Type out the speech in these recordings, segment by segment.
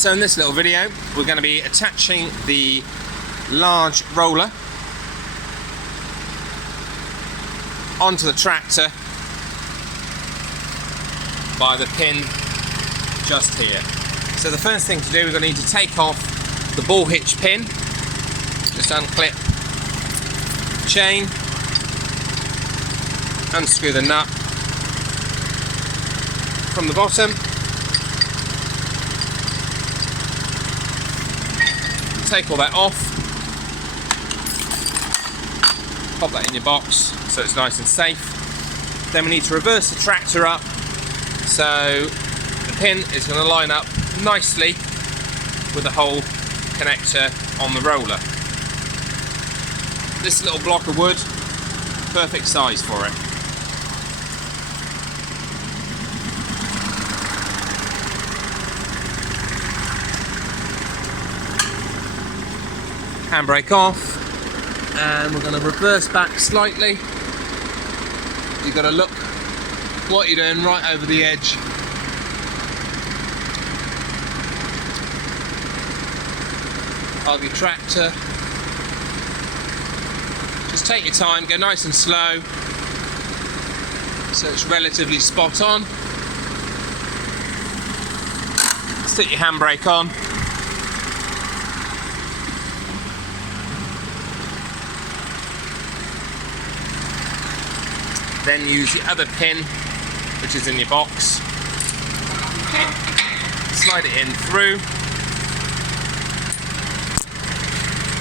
So in this little video we're going to be attaching the large roller onto the tractor by the pin just here. So the first thing to do, we're going to need to take off the ball hitch pin. Just unclip the chain, unscrew the nut from the bottom, take all that off, pop that in your box so it's nice and safe. Then we need to reverse the tractor up so the pin is going to line up nicely with the hole connector on the roller. This little block of wood, perfect size for it. Handbrake off, and we're going to reverse back slightly. You've got to look what you're doing right over the edge. Of your tractor. Just take your time, go nice and slow so it's relatively spot on. Stick your handbrake on. Then use the other pin which is in your box. Slide it in through.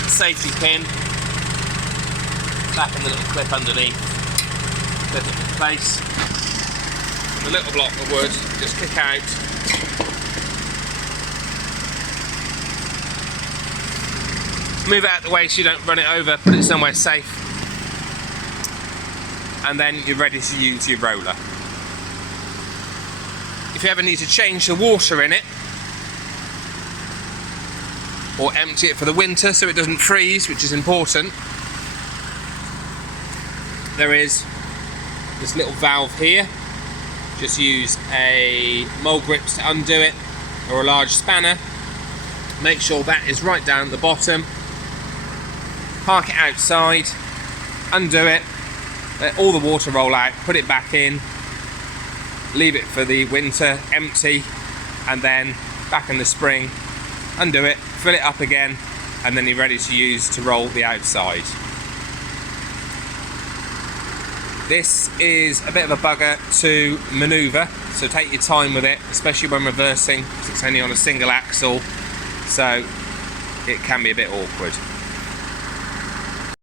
Safety pin, back in the little clip underneath, clip it in place. And the little block of wood just kick out. Move it out of the way so you don't run it over, put it somewhere safe. And then you're ready to use your roller. If you ever need to change the water in it, or empty it for the winter so it doesn't freeze, which is important, there is this little valve here. Just use a mole grips to undo it, or a large spanner. Make sure that is right down at the bottom. Park it outside, undo it, let all the water roll out, put it back in, leave it for the winter empty, and then back in the spring undo it, fill it up again, and then you're ready to use to roll the outside. This is a bit of a bugger to manoeuvre, so take your time with it, especially when reversing, because it's only on a single axle, so it can be a bit awkward.